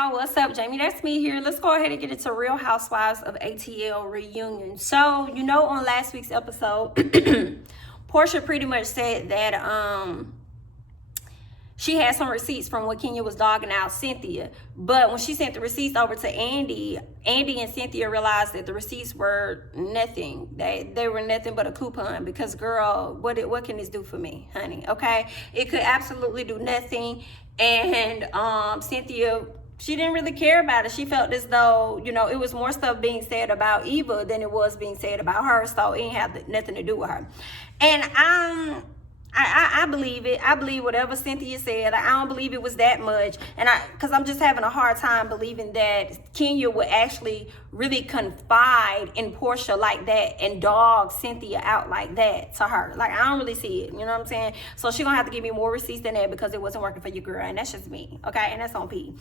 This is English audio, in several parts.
y'all, what's up? Jamie, that's me here. Let's go ahead and get into Real Housewives of ATL reunion. So, you know, on last week's episode, Porsha pretty much said that she had some receipts from when Kenya was dogging out Cynthia. But when she sent the receipts over to Andy and Cynthia realized that the receipts were nothing. They were nothing but a coupon because, girl, what can this do for me, honey? Okay? It could absolutely do nothing. And Cynthia, she didn't really care about it. She felt as though, you know, it was more stuff being said about Eva than it was being said about her. So it didn't have nothing to do with her. And I believe it. I believe whatever Cynthia said. I don't believe it was that much. And because I'm just having a hard time believing that Kenya would actually really confide in Porsha like that and dog Cynthia out like that to her. Like, I don't really see it. You know what I'm saying? So she's going to have to give me more receipts than that because it wasn't working for your girl. And that's just me. Okay? And that's on P.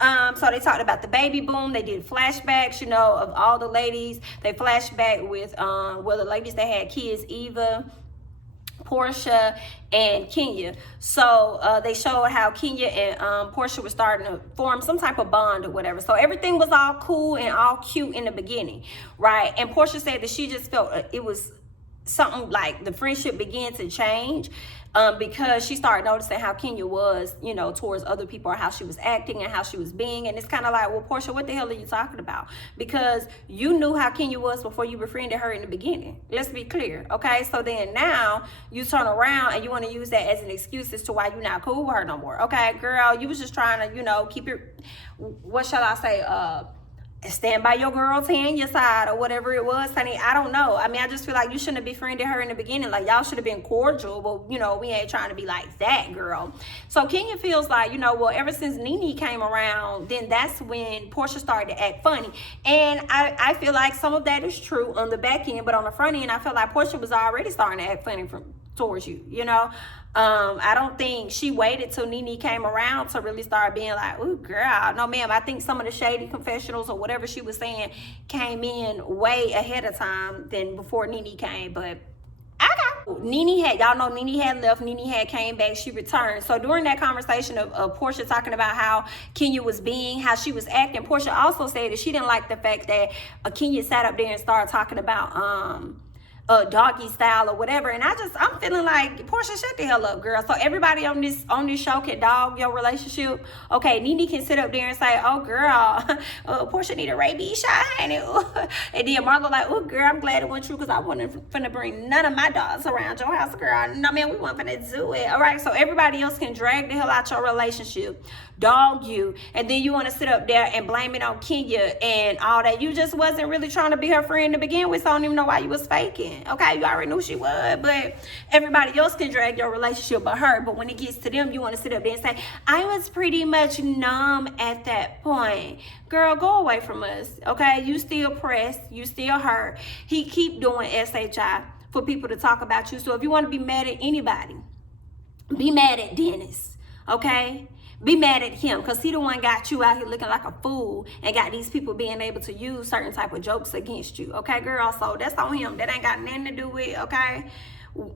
So they talked about the baby boom. They did flashbacks, you know, of all the ladies. They flashback with, well, the ladies that had kids, Eva, Porsha, and Kenya. So they showed how Kenya and Porsha were starting to form some type of bond or whatever. So everything was all cool and all cute in the beginning, right? And Porsha said that she just felt it was something like the friendship began to change because she started noticing how Kenya was, you know, towards other people, or how she was acting and how she was being. And it's kind of like, well, Porsha, what the hell are you talking about? Because you knew how Kenya was before you befriended her in the beginning. Let's be clear, okay? So then now you turn around and you want to use that as an excuse as to why you're not cool with her no more. Okay, girl, you was just trying to, you know, keep it, what shall I say, stand by your girl Tanya side or whatever it was, honey. I don't know. I mean, I just feel like you shouldn't have befriended her in the beginning. Like, y'all should have been cordial, but, you know, we ain't trying to be like that, girl. So Kenya feels like, you know, well, ever since Nene came around, then that's when Porsha started to act funny. And I feel like some of that is true on the back end, but on the front end, I feel like Porsha was already starting to act funny towards you, you know? I don't think she waited till Nene came around to really start being like, ooh, girl. No, ma'am. I think some of the shady confessionals or whatever she was saying came in way ahead of time than before Nene came. But Nene had, y'all know Nene had left, Nene had came back, she returned. So during that conversation of Porsha talking about how Kenya was being, how she was acting, Porsha also said that she didn't like the fact that Kenya sat up there and started talking about doggy style or whatever. And I'm feeling like, Porsha, shut the hell up, girl. So everybody on this show can dog your relationship. Okay, Nene can sit up there and say, oh, girl, Porsha need a rabies shot, honey. And then Marlo like, oh, girl, I'm glad it went true because I wasn't finna bring none of my dogs around your house, girl. No, man, we weren't finna do it. All right, so everybody else can drag the hell out your relationship, dog you, and then you want to sit up there and blame it on Kenya and all that. You just wasn't really trying to be her friend to begin with, so I don't even know why you was faking. Okay, you already knew she was, but everybody else can drag your relationship but her. But when it gets to them, you want to sit up there and say, I was pretty much numb at that point. Girl, go away from us, okay? You still pressed, you still hurt. He keep doing SHI for people to talk about you. So if you want to be mad at anybody, be mad at Dennis, okay? Be mad at him because he the one got you out here looking like a fool and got these people being able to use certain type of jokes against you. Okay, girl? So that's on him. That ain't got nothing to do with, okay?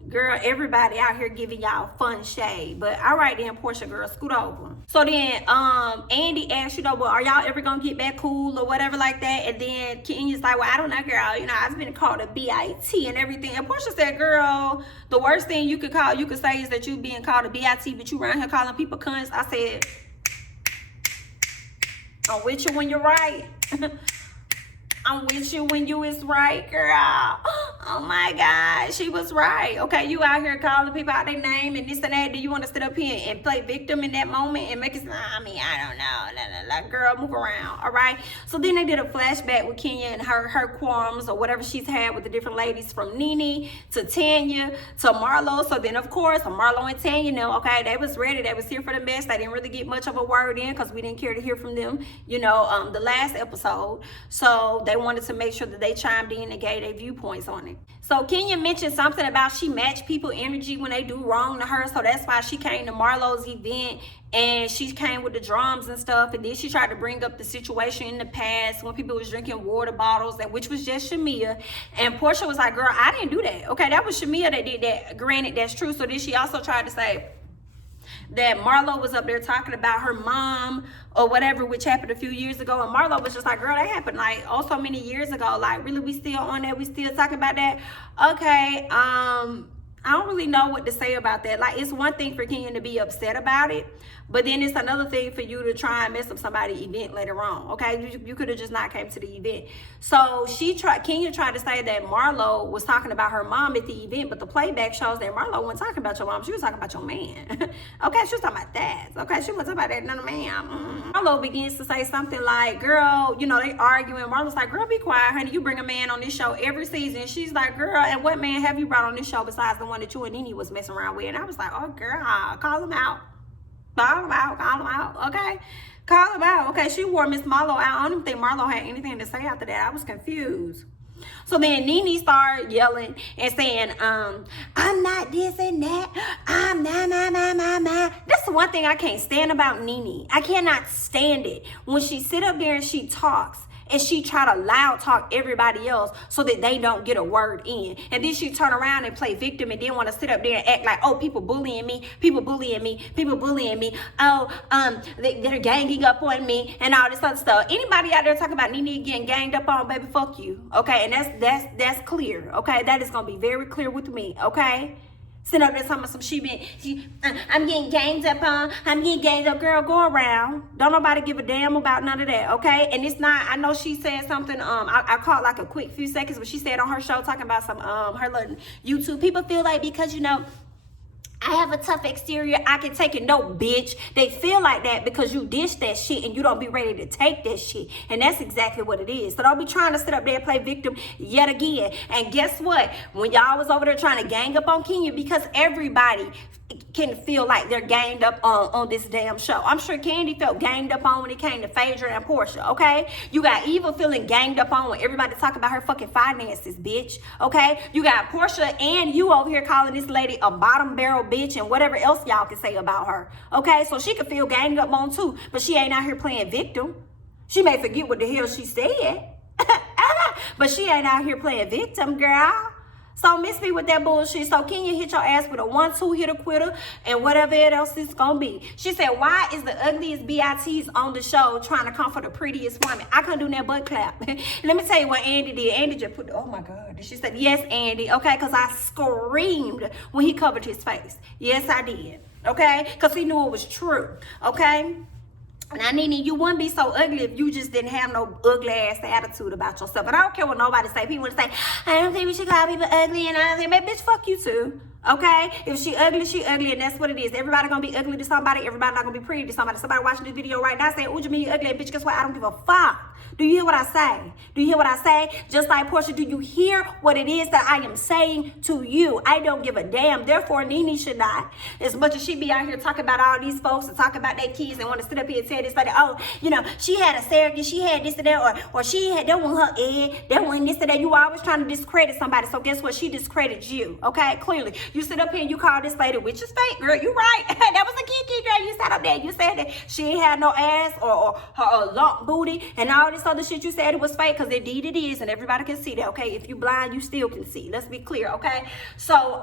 Girl, everybody out here giving y'all fun shade. But all right then, Porsha, girl, scoot over. So then Andy asked, you know, well, are y'all ever gonna get back cool or whatever like that? And then Kenya's like, well, I don't know, girl. You know, I've been called a BIT and everything. And Porsha said, girl, the worst thing you could say is that you being called a BIT, but you around here calling people cunts. I said, I'm with you when you're right. I'm with you when you is right, girl. Oh my God, she was right. Okay, you out here calling people out their name and this and that. Do you want to sit up here and play victim in that moment and make it, I mean, I don't know. Girl, move around, all right? So then they did a flashback with Kenya and her qualms or whatever she's had with the different ladies, from Nene to Tanya to Marlo. So then, of course, Marlo and Tanya now, okay, they was ready. They was here for the best. They didn't really get much of a word in because we didn't care to hear from them, you know, the last episode. So they wanted to make sure that they chimed in and gave their viewpoints on it. So Kenya mentioned something about she matched people energy when they do wrong to her. So that's why she came to Marlo's event and she came with the drums and stuff. And then she tried to bring up the situation in the past when people was drinking water bottles, which was just Shamia. And Porsha was like, girl, I didn't do that. Okay, that was Shamia that did that. Granted, that's true. So then she also tried to say that Marlo was up there talking about her mom or whatever, which happened a few years ago. And Marlo was just like, girl, that happened like oh so many years ago. Like, really, we still on that? We still talking about that? Okay, I don't really know what to say about that. Like, it's one thing for Kenya to be upset about it, but then it's another thing for you to try and mess up somebody's event later on. Okay, you could have just not came to the event. So Kenya tried to say that Marlo was talking about her mom at the event, but the playback shows that Marlo wasn't talking about your mom. She was talking about your man. Okay, she was talking about that. Okay, she wasn't talking about that none of man. Marlo begins to say something like, girl, you know, they arguing. Marlo's like, girl, be quiet, honey. You bring a man on this show every season. She's like, girl, and what man have you brought on this show besides the one that you and Nene was messing around with? And I was like, oh, girl, call him out. Call him out, okay? Call him out, okay? She wore Miss Marlo out. I don't even think Marlo had anything to say after that. I was confused. So then Nene started yelling and saying, I'm not this and that. I'm nah. That's the one thing I can't stand about Nene. I cannot stand it. When she sit up there and she talks, and she try to loud talk everybody else so that they don't get a word in. And then she turn around and play victim and then want to sit up there and act like, oh, people bullying me. Oh, they're ganging up on me and all this other stuff. Anybody out there talking about Nene getting ganged up on, baby, fuck you. Okay, and that's clear. Okay, that is going to be very clear with me. Okay. Sitting up there talking about some I'm getting ganged up on. I'm getting ganged up. Girl, go around. Don't nobody give a damn about none of that, okay? And it's not, I know she said something, I caught like a quick few seconds, but she said on her show talking about some, her little YouTube. People feel like because, you know, I have a tough exterior, I can take it. No, bitch. They feel like that because you dish that shit and you don't be ready to take that shit. And that's exactly what it is. So don't be trying to sit up there and play victim yet again. And guess what? When y'all was over there trying to gang up on Kenya, because everybody can feel like they're ganged up on this damn show. I'm sure Kandi felt ganged up on when it came to Phaedra and Porsha, okay? You got Eva feeling ganged up on when everybody talk about her fucking finances, bitch, okay? You got Porsha and you over here calling this lady a bottom barrel bitch and whatever else y'all can say about her, okay? So she could feel ganged up on too, but she ain't out here playing victim. She may forget what the hell she said, but she ain't out here playing victim, girl. So miss me with that bullshit. So Kenya hit your ass with a 1-2 hitter quitter and whatever else it's gonna be. She said, why is the ugliest BITs on the show trying to come for the prettiest woman? I couldn't do that butt clap. Let me tell you what Andy did. Andy just put, oh my God. She said, yes, Andy. Okay, because I screamed when he covered his face. Yes, I did. Okay, because he knew it was true. Okay. Now, Nene, you wouldn't be so ugly if you just didn't have no ugly ass attitude about yourself. And I don't care what nobody say. People want to say, I don't think we should call people ugly. And I don't think, baby, bitch, fuck you too. Okay? If she ugly, and that's what it is. Everybody gonna be ugly to somebody. Everybody not gonna be pretty to somebody. Somebody watching this video right now saying, oh, you mean you ugly? And bitch, guess what? I don't give a fuck. Do you hear what I say? Do you hear what I say? Just like Porsha, do you hear what it is that I am saying to you? I don't give a damn. Therefore, Nene should not. As much as she be out here talking about all these folks and talking about their kids and want to sit up here and tell this like, oh, you know, she had a surrogate, she had this and that, or she had that one her egg, that one this and that. You always trying to discredit somebody. So guess what? She discredits you. Okay, clearly. You sit up here and you call this lady, which is fake, girl. You right. That was a kiki, girl. You sat up there. You said that she ain't had no ass or her lump booty and all this other shit. You said it was fake because indeed it is, and everybody can see that. Okay, if you blind, you still can see. Let's be clear. Okay, so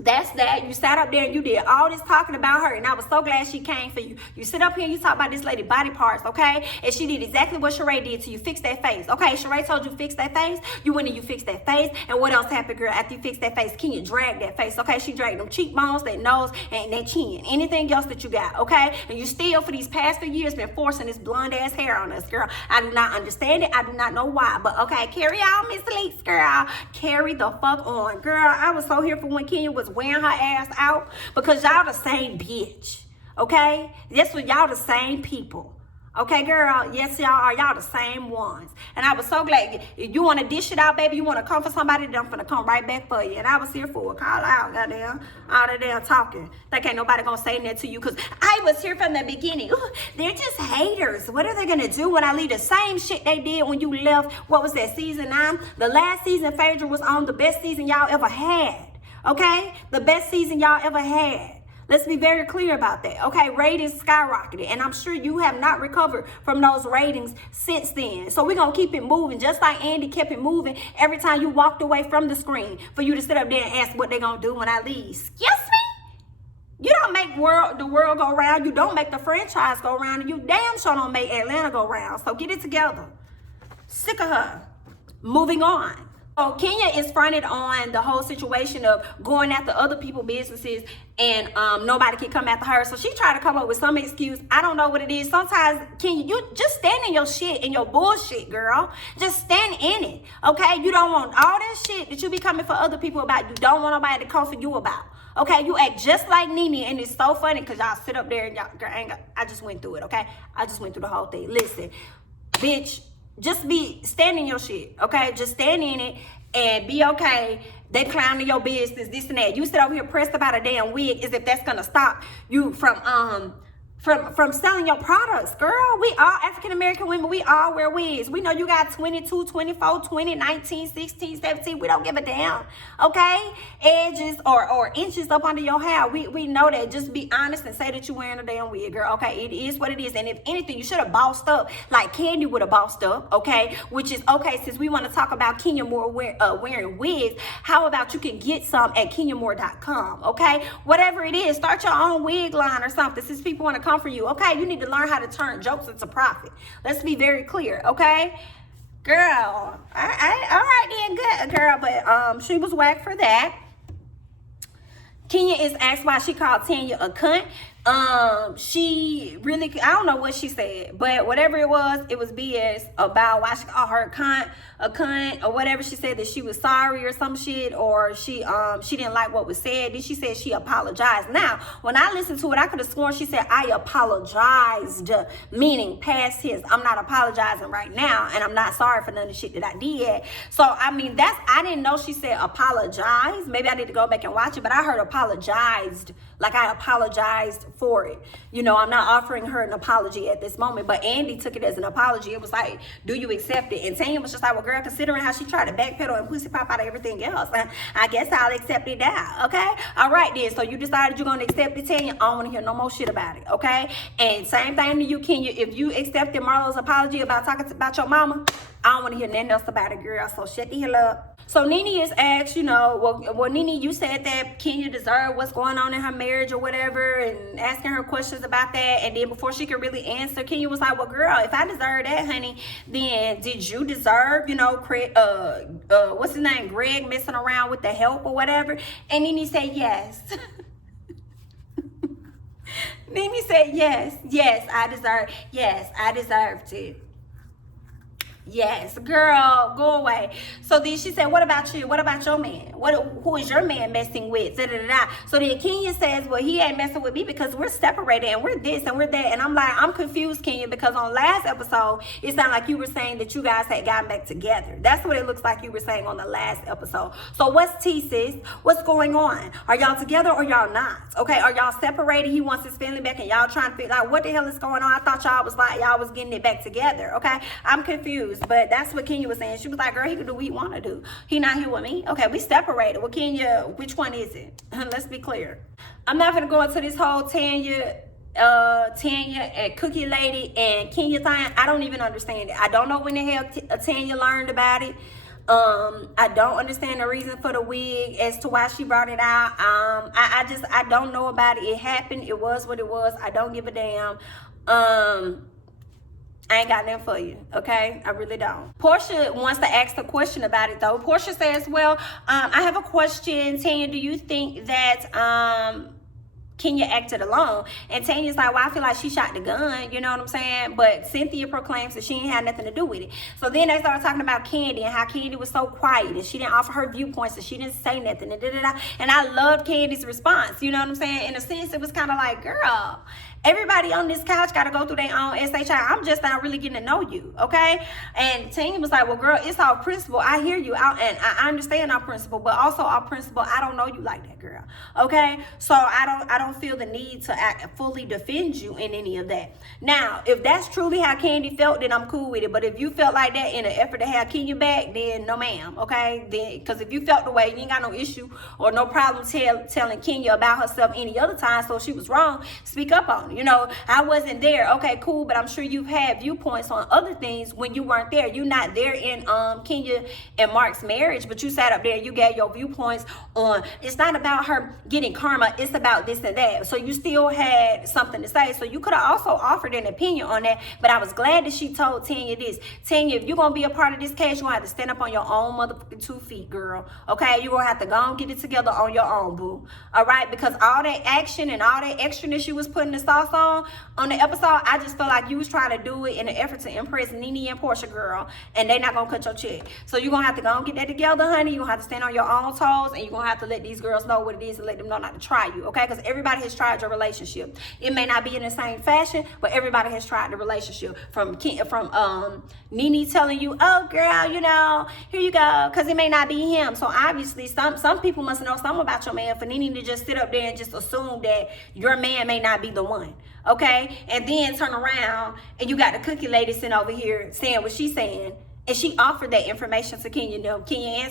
that's that. You sat up there and you did all this talking about her, and I was so glad she came for you. You sit up here and you talk about this lady body parts, okay? And she did exactly what Sheree did to you. Fix that face, okay? Sheree told you fix that face. You went and you fixed that face. And what else happened, girl? After you fixed that face, Kenya dragged that face, okay? She dragged them cheekbones, that nose, and that chin. Anything else that you got, okay? And you still, for these past few years, been forcing this blonde ass hair on us, girl. I do not understand it. I do not know why. But okay, carry on, Miss Leaks, girl. Carry the fuck on, girl. I was so here for when Kenya was wearing her ass out because y'all the same bitch, okay? That's what y'all the same people, okay, girl? Yes, y'all are. Y'all the same ones. And I was so glad. If you want to dish it out, baby, you want to come for somebody, then I'm finna come right back for you. And I was here for it. Call out, goddamn. All that damn talking. Think ain't nobody gonna say that to you because I was here from the beginning. Ooh, they're just haters. What are they gonna do when I leave? The same shit they did when you left. What was that, season 9? The last season Phaedra was on, the best season y'all ever had. Okay? The best season y'all ever had. Let's be very clear about that. Okay? Ratings skyrocketed. And I'm sure you have not recovered from those ratings since then. So we're going to keep it moving. Just like Andy kept it moving every time you walked away from the screen for you to sit up there and ask what they're going to do when I leave. Excuse me? You don't make the world go round. You don't make the franchise go round. And you damn sure don't make Atlanta go round. So get it together. Sick of her. Moving on. So Kenya is fronted on the whole situation of going after other people's businesses and nobody can come after her. So she tried to come up with some excuse. I don't know what it is. Sometimes, Kenya, you just stand in your shit and your bullshit, girl. Just stand in it, okay? You don't want all that shit that you be coming for other people about. You don't want nobody to come for you about. Okay, you act just like Nene, and it's so funny because y'all sit up there and y'all, girl, I just went through it, okay? I just went through the whole thing. Listen, bitch, just stand in your shit, okay? Just stand in it and be okay. They clowning your business, this and that. You sit over here pressed about a damn wig as if that's gonna stop you from selling your products, girl. We all African-American women, we all wear wigs. We know you got 22, 24, 20, 19, 16, 17. We don't give a damn, okay? Edges or inches up under your hair. We know that. Just be honest and say that you're wearing a damn wig, girl, okay? It is what it is. And if anything, you should have bossed up like Kandi would have bossed up, okay? Which is, okay, since we want to talk about Kenya Moore wearing wigs, how about you can get some at kenyamore.com, okay? Whatever it is, start your own wig line or something. Since people want to come for you, okay? You need to learn how to turn jokes into profit. Let's be very clear, okay? Girl, all right then, good, girl, but she was whack for that. Kenya is asked why she called Tanya a cunt. She really, I don't know what she said, but whatever it was BS about why she called her a cunt, or whatever. She said that she was sorry or some shit, or she didn't like what was said. Then she said she apologized. Now, when I listened to it, I could have sworn she said I apologized, meaning past tense. I'm not apologizing right now, and I'm not sorry for none of the shit that I did. So, I mean, I didn't know she said apologize. Maybe I need to go back and watch it, but I heard apologized, like I apologized for it. You know, I'm not offering her an apology at this moment, but Andy took it as an apology. It was like, do you accept it? And Tanya was just like, well, girl, considering how she tried to backpedal and pussy pop out of everything else, I guess I'll accept it now, okay? All right then, so you decided you're going to accept it, Tanya. I don't want to hear no more shit about it, okay? And same thing to you, Kenya. If you accepted Marlo's apology about talking about your mama, I don't want to hear nothing else about it, girl, so shut the hell up. So Nene is asked, you know, well, Nene, you said that Kenya deserved what's going on in her marriage or whatever, and asking her questions about that. And then before she could really answer, Kenya was like, well, girl, if I deserve that, honey, then did you deserve, you know, what's his name, Greg messing around with the help or whatever? And Nene said, yes. Nene said, yes, I deserved it. Yes, girl, go away. So then she said, what about you? What about your man? Who is your man messing with? Da, da, da, da. So then Kenya says, well, he ain't messing with me because we're separated and we're this and we're that. And I'm like, I'm confused, Kenya, because on last episode, it sounded like you were saying that you guys had gotten back together. That's what it looks like you were saying on the last episode. So what's tea, sis? What's going on? Are y'all together or y'all not? Okay, are y'all separated? He wants his family back and y'all trying to figure out what the hell is going on. I thought y'all was getting it back together, okay? I'm confused. But that's what Kenya was saying. She was like, girl, he can do what he want to do. He not here with me. Okay, we separated. Well, Kenya, which one is it? Let's be clear. I'm not going to go into this whole Tanya and Cookie Lady and Kenya thing. I don't even understand it. I don't know when the hell Tanya learned about it. I don't understand the reason for the wig as to why she brought it out. I don't know about it. It happened. It was what it was. I don't give a damn. I ain't got nothing for you, okay? I really don't. Porsha wants to ask a question about it, though. Porsha says, well, I have a question. Tanya, do you think that Kenya acted alone? And Tanya's like, well, I feel like she shot the gun, you know what I'm saying? But Cynthia proclaims that she ain't had nothing to do with it. So then they started talking about Kandi and how Kandi was so quiet and she didn't offer her viewpoints and she didn't say nothing and da-da-da. And I loved Kandi's response, you know what I'm saying? In a sense, it was kind of like, girl, everybody on this couch got to go through their own SHI. I'm just not really getting to know you, okay? And Tanya was like, well, girl, it's our principle. I hear you out, and I understand our principle, but also our principle, I don't know you like that, girl, okay? So I don't feel the need to fully defend you in any of that. Now, if that's truly how Kandi felt, then I'm cool with it. But if you felt like that in an effort to have Kenya back, then no, ma'am, okay? Then, because if you felt the way, you ain't got no issue or no problem telling Kenya about herself any other time, so if she was wrong, speak up on it. You know, I wasn't there. Okay, cool, but I'm sure you've had viewpoints on other things when you weren't there. You're not there in Kenya and Mark's marriage, but you sat up there, you gave your viewpoints on, it's not about her getting karma, it's about this and that. So you still had something to say. So you could have also offered an opinion on that, but I was glad that she told Tanya this. Tanya, if you're gonna be a part of this case, you're gonna have to stand up on your own motherfucking 2 feet, girl. Okay, you're gonna have to go and get it together on your own, boo. All right, because all that action and all that extraness you was putting the sauce on the episode, I just felt like you was trying to do it in an effort to impress Nene and Porsha, girl, and they not gonna cut your check. So you're gonna have to go and get that together, honey. You're gonna have to stand on your own toes, and you're gonna have to let these girls know what it is and let them know not to try you, okay? Because everybody has tried your relationship. It may not be in the same fashion, but everybody has tried the relationship. From Nene telling you, oh girl, you know, here you go, because it may not be him. So obviously some people must know something about your man for Nene to just sit up there and just assume that your man may not be the one, okay? And then turn around and you got the cookie lady sitting over here saying what she's saying. And she offered that information to Kenya and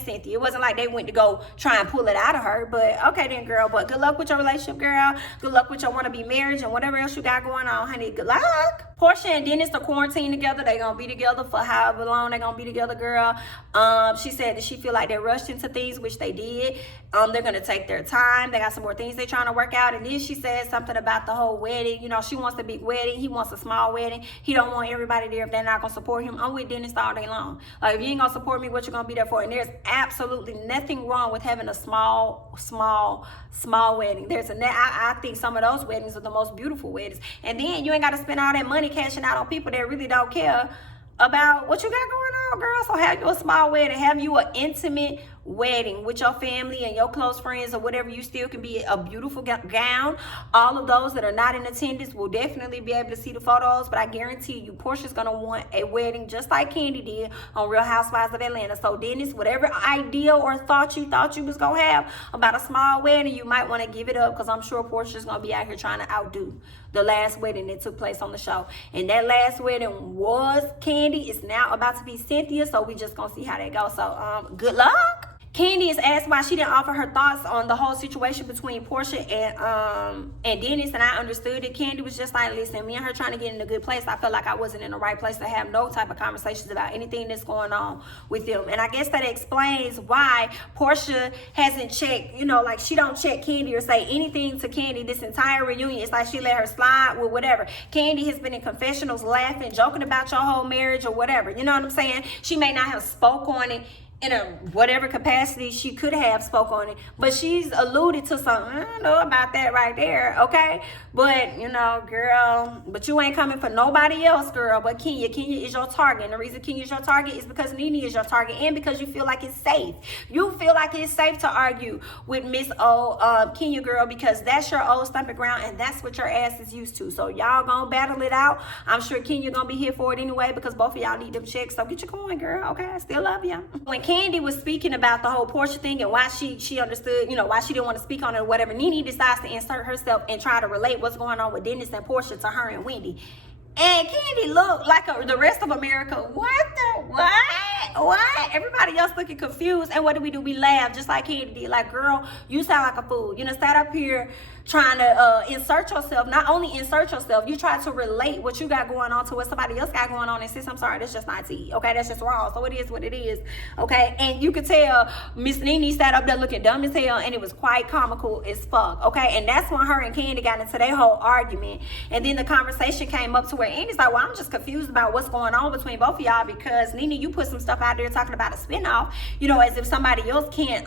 Cynthia. It wasn't like they went to go try and pull it out of her. But okay then, girl. But good luck with your relationship, girl. Good luck with your wanna-be marriage and whatever else you got going on, honey. Good luck. Porsha and Dennis are quarantined together. They're going to be together for however long they're going to be together, girl. She said that she feel like they rushed into things, which they did. They're going to take their time. They got some more things they're trying to work out. And then she said something about the whole wedding. You know, she wants a big wedding. He wants a small wedding. He don't want everybody there if they're not going to support him. I'm with Dennis all day long. Like, if you ain't going to support me, what you going to be there for? And there's absolutely nothing wrong with having a small wedding. I think some of those weddings are the most beautiful weddings. And then you ain't got to spend all that money cashing out on people that really don't care about what you got going on, girl. So have you a small wedding, have you an intimate wedding with your family and your close friends or whatever. You still can be a beautiful gown. All of those that are not in attendance will definitely be able to see the photos, but I guarantee you Porsha's gonna want a wedding just like Kandi did on Real Housewives of Atlanta. So Dennis, whatever idea or thought you was gonna have about a small wedding, you might want to give it up, because I'm sure Porsha's gonna be out here trying to outdo the last wedding that took place on the show. And that last wedding was Kandi. It's now about to be Cynthia, so we just gonna see how that goes. So good luck. Kandi is asked why she didn't offer her thoughts on the whole situation between Porsha and Dennis, and I understood it. Kandi was just like, listen, me and her trying to get in a good place. I felt like I wasn't in the right place to have no type of conversations about anything that's going on with them. And I guess that explains why Porsha hasn't checked, you know, like she don't check Kandi or say anything to Kandi this entire reunion. It's like she let her slide with whatever. Kandi has been in confessionals laughing, joking about your whole marriage or whatever. You know what I'm saying? She may not have spoke on it in a whatever capacity she could have spoke on it, but she's alluded to something. I don't know about that right there, okay? But you know, girl, but you ain't coming for nobody else, girl, but Kenya. Kenya is your target, and the reason Kenya is your target is because Nene is your target, and because you feel like it's safe. You feel like it's safe to argue with Miss Kenya, girl, because that's your old stomping ground, and that's what your ass is used to. So y'all gonna battle it out. I'm sure Kenya gonna be here for it anyway, because both of y'all need them checks. So get your coin, girl, okay? I still love you. When Kandi was speaking about the whole Porsha thing and why she understood, you know, why she didn't want to speak on it or whatever, Nene decides to insert herself and try to relate what's going on with Dennis and Porsha to her and Wendy. And Kandi looked like the rest of America. What? Everybody else looking confused. And what do? We laugh just like Kandi did. Like, girl, you sound like a fool. You know, sat up here trying to insert yourself. Not only insert yourself, you try to relate what you got going on to what somebody else got going on. And sis, I'm sorry, that's just not tea. Okay, that's just wrong. So it is what it is. Okay, and you could tell Miss Nene sat up there looking dumb as hell, and it was quite comical as fuck. Okay, and that's when her and Kandi got into their whole argument. And then the conversation came up to where Andy's like, well, I'm just confused about what's going on between both of y'all, because Nene, you put some stuff out there talking about a spinoff, you know, as if somebody else can't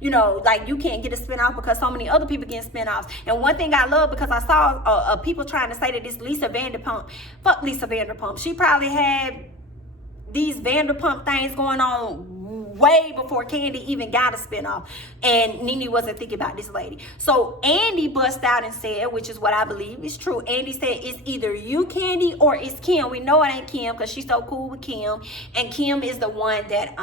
you know, like you can't get a spinoff because so many other people get spinoffs. And one thing I love, because I saw people trying to say that this Lisa Vanderpump, fuck Lisa Vanderpump, she probably had these Vanderpump things going on way before Kandi even got a spinoff, and Nene wasn't thinking about this lady. So Andy bust out and said, which is what I believe is true, Andy said, it's either you, Kandi, or it's Kim. We know it ain't Kim because she's so cool with Kim, and Kim is the one that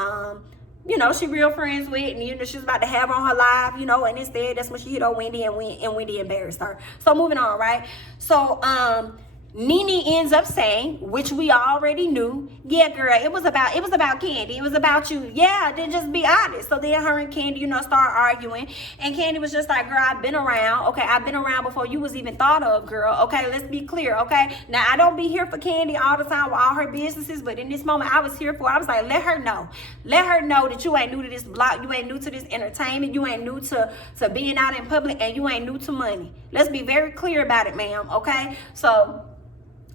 you know, she real friends with, and you know, she's about to have on her live, you know, and instead that's when she hit on Wendy, and Wendy embarrassed her. So moving on, right? So Nene ends up saying, which we already knew, yeah, girl, it was about Kandi. It was about you. Yeah, then just be honest. So then her and Kandi, start arguing. And Kandi was just like, girl, I've been around. Okay, I've been around before you was even thought of, girl. Okay, let's be clear, okay? Now, I don't be here for Kandi all the time with all her businesses, but in this moment, I was here for, I was like, let her know. Let her know that you ain't new to this block. You ain't new to this entertainment. You ain't new to being out in public, and you ain't new to money. Let's be very clear about it, ma'am, okay? So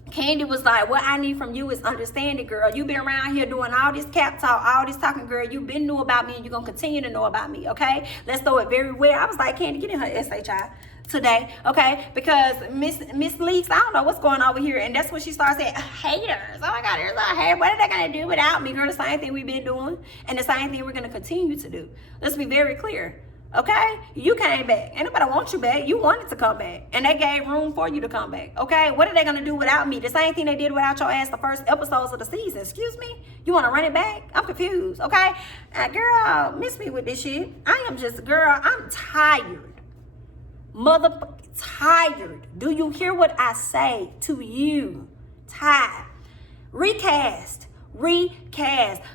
Kandi was like, what I need from you is understanding, girl. You been around here doing all this cap talk, all this talking, girl. You been knew about me, and you're going to continue to know about me, okay? Let's throw it very well. I was like, Kandi, get in her SHI today, okay? Because Miss Leaks, I don't know what's going on over here. And that's when she starts saying, haters. Oh my God, there's a hater. What are they going to do without me, girl? The same thing we've been doing, and the same thing we're going to continue to do. Let's be very clear. Okay, you came back. Ain't nobody want you back. You wanted to come back, and they gave room for you to come back. Okay, what are they gonna do without me? The same thing they did without your ass the first episodes of the season. Excuse me? You want to run it back? I'm confused. Okay, girl, miss me with this shit. I am just, girl, I'm tired, motherfucking tired. Do you hear what I say to you? Tired. Recast.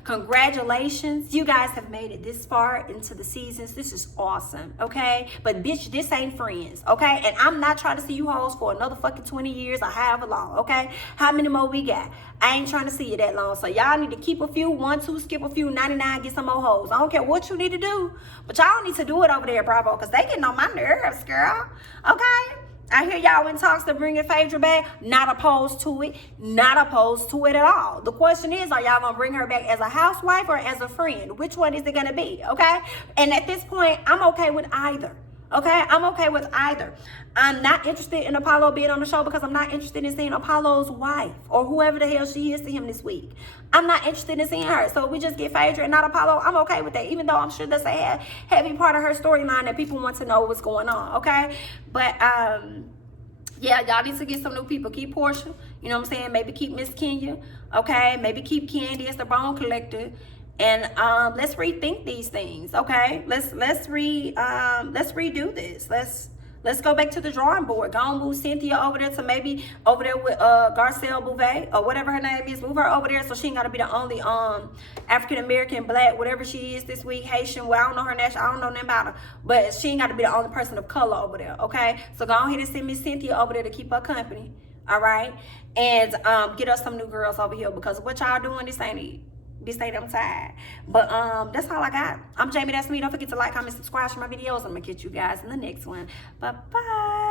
Congratulations, you guys have made it this far into the seasons. This is awesome, okay? But bitch, this ain't Friends, okay? And I'm not trying to see you hoes for another fucking 20 years or however long, okay? How many more we got? I ain't trying to see you that long. So y'all need to keep a few, 1, 2, skip a few, 99, get some more hoes. I don't care what you need to do, but y'all need to do it over there, Bravo, because they getting on my nerves, girl, okay? I hear y'all in talks to bring Phaedra back. Not opposed to it. Not opposed to it at all. The question is, are y'all gonna bring her back as a housewife or as a friend? Which one is it gonna be? Okay? And at this point, I'm okay with either. Okay? I'm okay with either. I'm not interested in Apollo being on the show because I'm not interested in seeing Apollo's wife or whoever the hell she is to him this week. I'm not interested in seeing her. So if we just get Phaedra and not Apollo, I'm okay with that. Even though I'm sure that's a heavy part of her storyline that people want to know what's going on. Okay? But yeah, y'all need to get some new people. Keep Porsha, you know what I'm saying? Maybe keep Miss Kenya, okay? Maybe keep Kandi as the bone collector. And let's rethink these things, okay? Let's redo this. Let's go back to the drawing board. Go and move Cynthia over there to maybe over there with Garcelle Bouvet or whatever her name is. Move her over there so she ain't gotta be the only African American, black, whatever she is this week, Haitian. Well, I don't know her national. I don't know nothing about her, but she ain't gotta be the only person of color over there. Okay, so go ahead and send Miss Cynthia over there to keep her company. All right, and get us some new girls over here because what y'all doing, this ain't it. This ain't, I'm tired. But that's all I got. I'm Jamie, that's me. Don't forget to like, comment, subscribe to my videos. I'm gonna catch you guys in the next one. Bye bye.